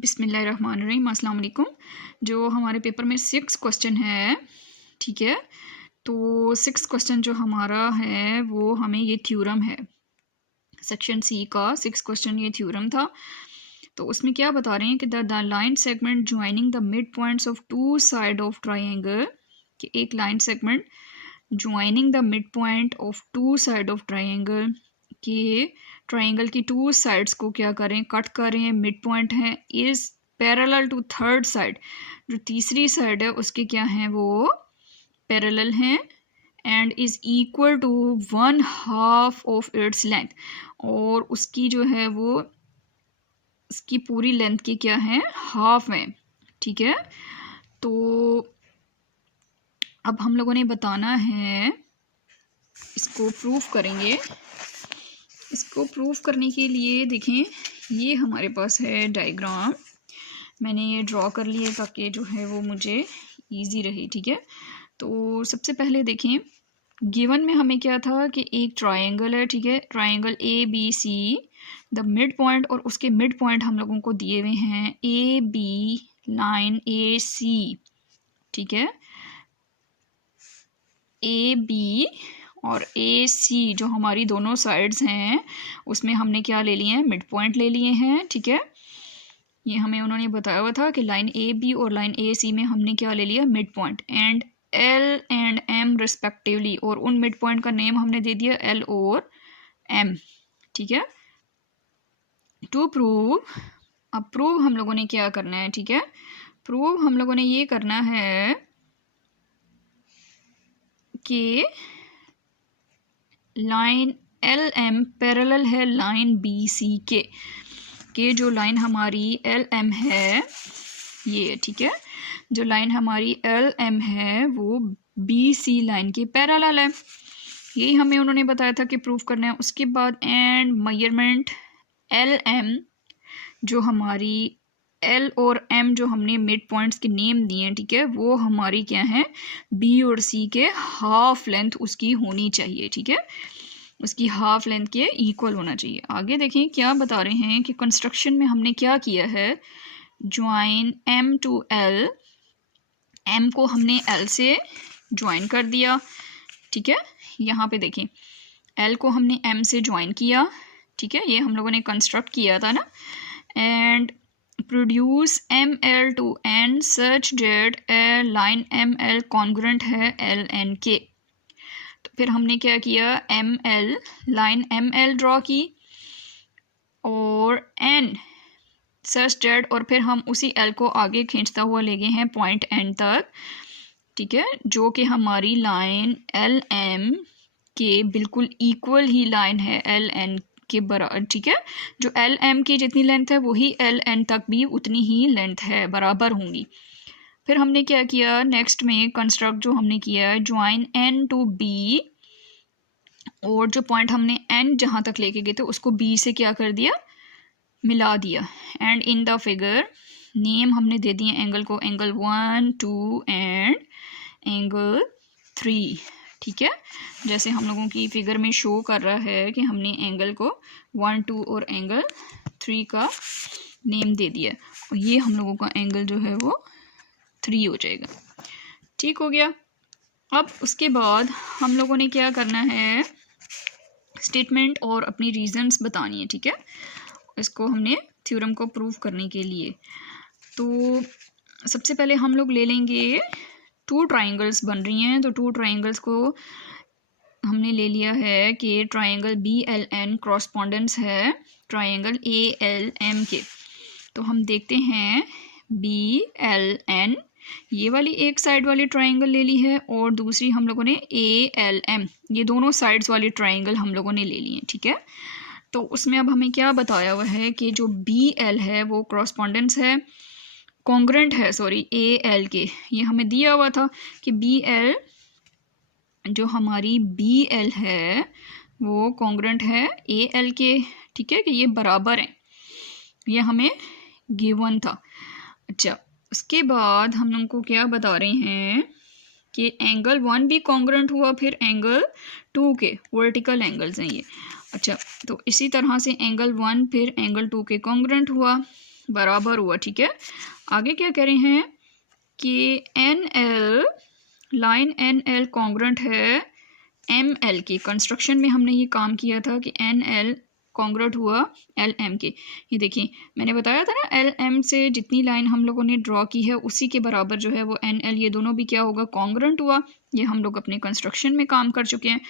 बिस्मिल्लाहिर्रहमानिर्रहीम, अस्सलाम वालेकुम। जो हमारे पेपर में 6 क्वेश्चन है, ठीक है। तो 6 क्वेश्चन जो हमारा है वो हमें ये थ्योरम है, सेक्शन सी का 6 क्वेश्चन ये थ्योरम था। तो उसमें क्या बता रहे हैं कि the line segment joining the mid points of two side of triangle, कि एक line segment joining the mid point of two side of triangle, कि ट्राइंगल की टू साइड्स को क्या करें, कट करें, मिड पॉइंट है, is parallel to third side, जो तीसरी साइड है उसके क्या हैं, वो पैरेलल हैं, and is equal to 1/2 of its length, और उसकी जो है वो इसकी पूरी लेंथ की क्या है, हाफ है, ठीक है। तो अब हम लोगों ने बताना है, इसको प्रूफ करेंगे। इसको प्रूफ करने के लिए देखें, ये हमारे पास है डायग्राम, मैंने ये ड्रॉ कर लिया ताकि जो है वो मुझे इजी रहे, ठीक है। तो सबसे पहले देखें, गिवन में हमें क्या था कि एक ट्रायंगल है, ठीक है, triangle A B C, the mid point, और उसके मिड पॉइंट हम लोगों को दिए हुए हैं ए बी लाइन ए सी, ठीक है। ए बी और ए सी जो हमारी दोनों साइड्स हैं उसमें हमने क्या ले लिए हैं, मिड पॉइंट ले लिए हैं, ठीक है। ये हमें उन्होंने बताया हुआ था कि लाइन ए बी और लाइन ए सी में हमने क्या ले लिया, mid point, and L and M respectively, और उन मिड पॉइंट का नेम हमने दे दिया एल और एम, ठीक है। टू प्रूव, अब प्रूव हम लोगों ने क्या करना है, ठीक है। प्रूव हम लोगों ने ये करना है कि लाइन एल एम पैरेलल है लाइन बी सी के जो लाइन हमारी एल एम है ये, ठीक है, जो लाइन हमारी एल एम है वो बी सी लाइन के पैरेलल है, यही हमें उन्होंने बताया था कि प्रूफ करना है। उसके बाद एंड मेजरमेंट एल एम, जो हमारी एल और एम जो हमने मिड पॉइंट्स के नेम दिए हैं, ठीक है, वो हमारी क्या है, बी और सी के हाफ लेंथ उसकी होनी चाहिए, ठीक है, उसकी हाफ लेंथ के इक्वल होना चाहिए। आगे देखें क्या बता रहे हैं कि कंस्ट्रक्शन में हमने क्या किया है, join M to L, M को हमने एल से ज्वाइन कर दिया, ठीक है। यहाँ पे देखें एल को हमने एम से ज्वाइन किया, ठीक है, ये हम लोगों ने कंस्ट्रक्ट किया था ना, and produce M L to N such that a line M L congruent है एल एन के। तो फिर हमने क्या किया, M L line M L draw की और एन सच डेट, और फिर हम उसी एल को आगे खींचता हुआ ले गए हैं पॉइंट एन तक, ठीक है, जो कि हमारी लाइन एल एम के बिल्कुल इक्वल ही लाइन है एल एन के बराबर, ठीक है। जो एल एम की जितनी लेंथ है वही एल एन तक भी उतनी ही लेंथ है, बराबर होंगी। फिर हमने क्या किया, नेक्स्ट में कंस्ट्रक्ट जो हमने किया है, ज्वाइन एन टू बी, और जो पॉइंट हमने एन जहाँ तक लेके गए थे उसको बी से क्या कर दिया, मिला दिया, and in the figure name हमने दे दिए एंगल को, एंगल 1 2 एंड एंगल 3, ठीक है, जैसे हम लोगों की फिगर में शो कर रहा है कि हमने एंगल को 1 2 और एंगल 3 का नेम दे दिया, और ये हम लोगों का एंगल जो है वो 3 हो जाएगा, ठीक हो गया। अब उसके बाद हम लोगों ने क्या करना है, स्टेटमेंट और अपनी रीजंस बतानी है, ठीक है, इसको हमने थ्योरम को प्रूव करने के लिए। तो सबसे पहले हम लोग ले लेंगे, टू ट्राइंगल्स बन रही हैं, तो टू ट्राइंगल्स को हमने ले लिया है कि ट्राइंगल बी एल एन क्रॉसपोंडेंस है ट्राइंगल ए एल एम के। तो हम देखते हैं बी एल एन, ये वाली एक साइड वाली ट्राइंगल ले ली है, और दूसरी हम लोगों ने ए एल एम, ये दोनों साइड्स वाली ट्राइंगल हम लोगों ने ले ली है, ठीक है। तो उसमें अब हमें क्या बताया हुआ है कि जो बी एल है वो क्रॉसपोंडेंस है, कॉन्ग्रुएंट है, सॉरी, ए एल के, ये हमें दिया हुआ था कि बी एल, जो हमारी बी एल है वो कॉन्ग्रुएंट है ए एल के, ठीक है, कि ये बराबर हैं, ये हमें गिवन था। अच्छा, उसके बाद हम लोग को क्या बता रहे हैं कि एंगल 1 भी कॉन्ग्रुएंट हुआ, फिर एंगल 2 के वर्टिकल एंगल्स हैं ये। अच्छा, तो इसी तरह से एंगल 1 फिर एंगल 2 के कॉन्ग्रुएंट हुआ, बराबर हुआ, ठीक है। आगे क्या कह रहे हैं कि N L, line N L congruent है एम एल के। कंस्ट्रक्शन में हमने ये काम किया था कि एन एल कॉन्ग्रेंट हुआ एल एम के। ये देखिए मैंने बताया था ना, एल एम से जितनी लाइन हम लोगों ने ड्रॉ की है उसी के बराबर जो है वो एन एल, ये दोनों भी क्या होगा, कॉन्ग्रेंट हुआ। ये हम लोग अपने कंस्ट्रक्शन में काम कर चुके हैं।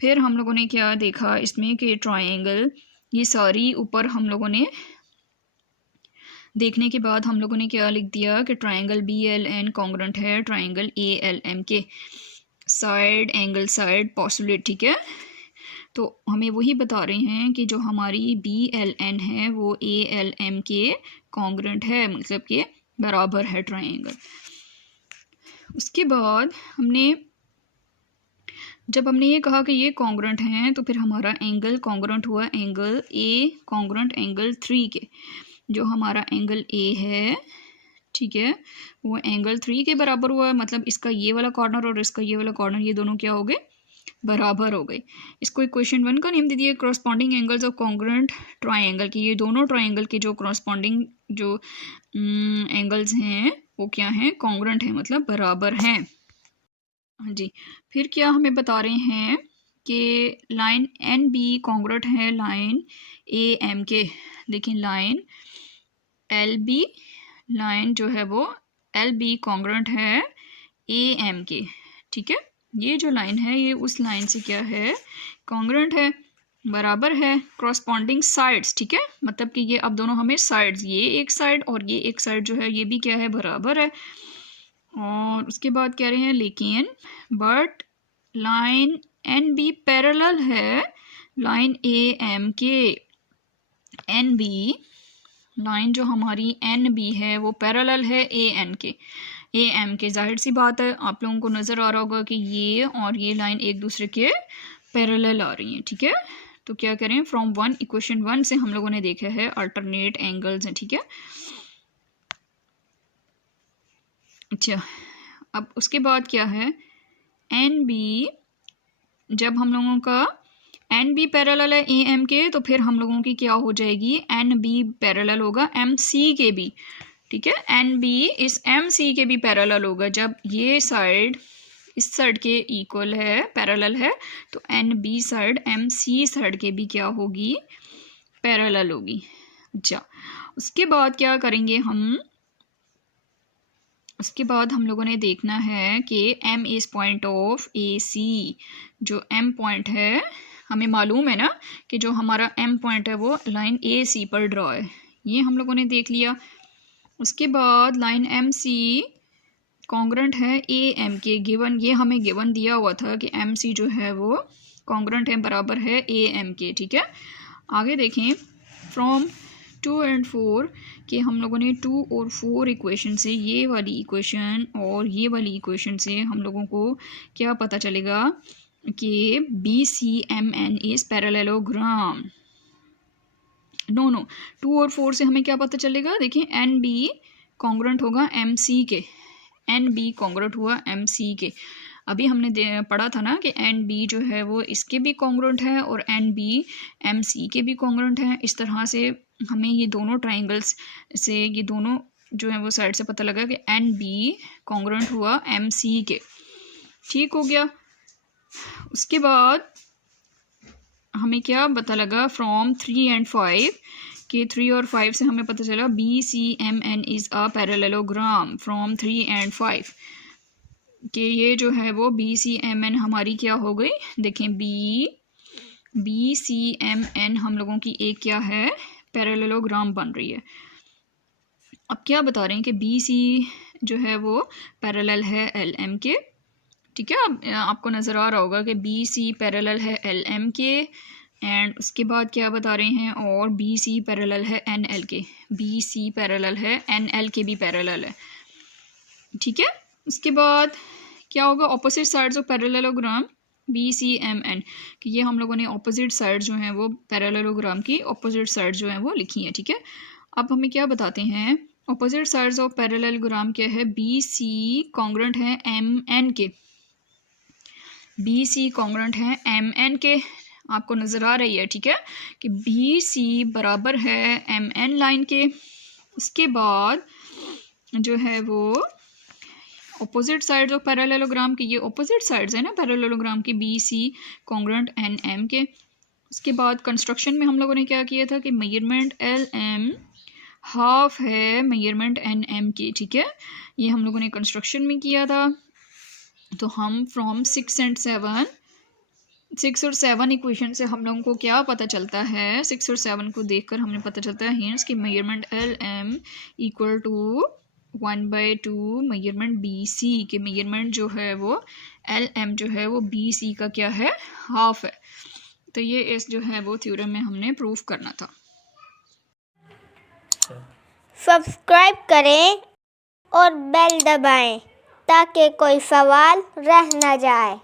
फिर हम लोगों ने क्या देखा इसमें कि ट्राइंगल, ये सारी ऊपर हम लोगों ने देखने के बाद हम लोगों ने क्या लिख दिया कि triangle B L N congruent है ट्राइंगल ए एल एम के। साइड एंगल साइड पॉस्टुलेट, ठीक है। तो हमें वही बता रहे हैं कि जो हमारी बी एल एन है वो ए एल एम के कॉन्ग्रेंट है, मतलब के बराबर है ट्राइंगल। उसके बाद जब हमने ये कहा कि ये कॉन्ग्रेंट हैं तो फिर हमारा एंगल कॉन्ग्रेंट हुआ एंगल ए कॉन्ग्रेंट एंगल 3 के। जो हमारा एंगल ए है, ठीक है, वो एंगल 3 के बराबर हुआ है। मतलब इसका ये वाला कॉर्नर और इसका ये वाला कॉर्नर, ये दोनों क्या हो गए, बराबर हो गए। इसको इक्वेशन 1 का नेम दे दिया corresponding angles of congruent triangle की। ये दोनों ट्राइंगल के जो कॉरस्पॉन्डिंग जो एंगल्स हैं वो क्या हैं, कॉन्ग्रेंट हैं, मतलब बराबर हैं। हाँ जी। फिर क्या हमें बता रहे हैं कि लाइन एन बी कॉन्ग्रेंट है लाइन ए एम के। देखिए लाइन एल बी, लाइन जो है वो एल बी कॉन्ग्रेंट है ए एम के, ठीक है। ये जो लाइन है ये उस लाइन से क्या है, कॉन्ग्रेंट है, बराबर है। कॉरस्पॉन्डिंग साइड्स, ठीक है, मतलब कि ये अब दोनों हमें साइड्स, ये एक साइड और ये एक साइड जो है ये भी क्या है, बराबर है। और उसके बाद कह रहे हैं लेकिन but line N B parallel है लाइन ए एम के। एन बी, लाइन जो हमारी एन बी है वो पैरेलल है ए एन के, ए एम के। जाहिर सी बात है आप लोगों को नज़र आ रहा होगा कि ये और ये लाइन एक दूसरे के पैरेलल आ रही हैं, ठीक है। तो क्या करें, फ्रॉम वन, इक्वेशन 1 से हम लोगों ने देखा है अल्टरनेट एंगल्स हैं, ठीक है। अच्छा, अब उसके बाद क्या है, एन बी, जब हम लोगों का एन बी पैरेलल है ए एम के तो फिर हम लोगों की क्या हो जाएगी, एन बी पैरेलल होगा एम सी के भी, ठीक है। एन बी इस एम सी के भी पैरेलल होगा। जब ये साइड इस साइड के इक्वल है, पैरेलल है, तो N B side M C side के भी क्या होगी, पैरेलल होगी। अच्छा, उसके बाद क्या करेंगे हम, उसके बाद हम लोगों ने देखना है कि एम इज़ पॉइंट ऑफ ए सी। जो एम पॉइंट है, हमें मालूम है ना कि जो हमारा एम पॉइंट है वो लाइन ए सी पर ड्रॉ है, ये हम लोगों ने देख लिया। उसके बाद लाइन एम सी कॉन्ग्रेंट है ए एम के, गिवन, ये हमें गिवन दिया हुआ था कि एम सी जो है वो कॉन्ग्रेंट है, बराबर है ए एम के, ठीक है। आगे देखें, फ्रॉम 2 and 4 कि हम लोगों ने 2 और 4 इक्वेशन से, ये वाली इक्वेशन और ये वाली इक्वेशन से हम लोगों को क्या पता चलेगा कि B C M N is parallelogram. No 2 और 4 से हमें क्या पता चलेगा, देखिए एन बी कॉन्ग्रेंट होगा एम सी के, एन बी कॉन्ग्रेंट हुआ एम सी के। अभी हमने पढ़ा था ना कि एन बी जो है वो इसके भी कॉन्ग्रेंट है और एन बी एम सी के भी कॉन्ग्रेंट है। इस तरह से हमें ये दोनों ट्राइंगल्स से, ये दोनों जो है वो साइड से पता लगा कि एन बी कॉन्ग्रेंट हुआ एम सी के, ठीक हो गया। उसके बाद हमें क्या पता लगा, फ्रॉम 3 and 5 कि 3 और 5 से हमें पता चला B C M N is a parallelogram. From 3 and 5 कि ये जो है वो बी सी एम एन हमारी क्या हो गई, देखें बी सी एम एन हम लोगों की एक क्या है, पैरेललोग्राम बन रही है। अब क्या बता रहे हैं कि बी सी जो है वो पैरेलल है एल एम के, ठीक है। अब आपको नज़र आ रहा होगा कि बी सी पैरेलल है एल एम के, एंड उसके बाद क्या बता रहे हैं, और बी सी पैरेलल है एन एल के, बी सी पैरेलल है एन एल के भी पैरेलल है, ठीक है। उसके बाद क्या होगा, opposite sides of parallelogram B C M N, कि ये हम लोगों ने ऑपोजिट साइड जो हैं वो पैरेललोग्राम की ऑपोजिट साइड जो हैं वो लिखी हैं, ठीक है। अब हमें क्या बताते हैं, ऑपोजिट साइड्स ऑफ पैरेललोग्राम क्या है, बी सी कॉन्ग्रेंट है एम एन के, बी सी कॉन्ग्रेंट है एम एन के, आपको नज़र आ रही है, ठीक है, कि बी सी बराबर है एम एन लाइन के। उसके बाद जो है वो ऑपोजिट साइड्स ऑफ पैरेललोग्राम की, ये ऑपोजिट साइड्स है ना पैरेललोग्राम की, B C congruent N M के। उसके बाद कंस्ट्रक्शन में हम लोगों ने क्या किया था कि मेजरमेंट एल एम हाफ है मेजरमेंट एन एम की, ठीक है। ये हम लोगों ने कंस्ट्रक्शन में किया था। तो हम फ्रॉम 6 और 7 इक्वेशन से हम लोगों को क्या पता चलता है, 6 और 7 को देखकर हमें पता चलता है हिंट्स कि measurement L M equal to 1/2 measurement B C के, मेजरमेंट जो है वो एल एम जो है वो बी सी का क्या है, हाफ है। तो ये इस जो है वो थ्योरम में हमने प्रूफ करना था। सब्सक्राइब करें और बेल दबाएं ताकि कोई सवाल रह न जाए।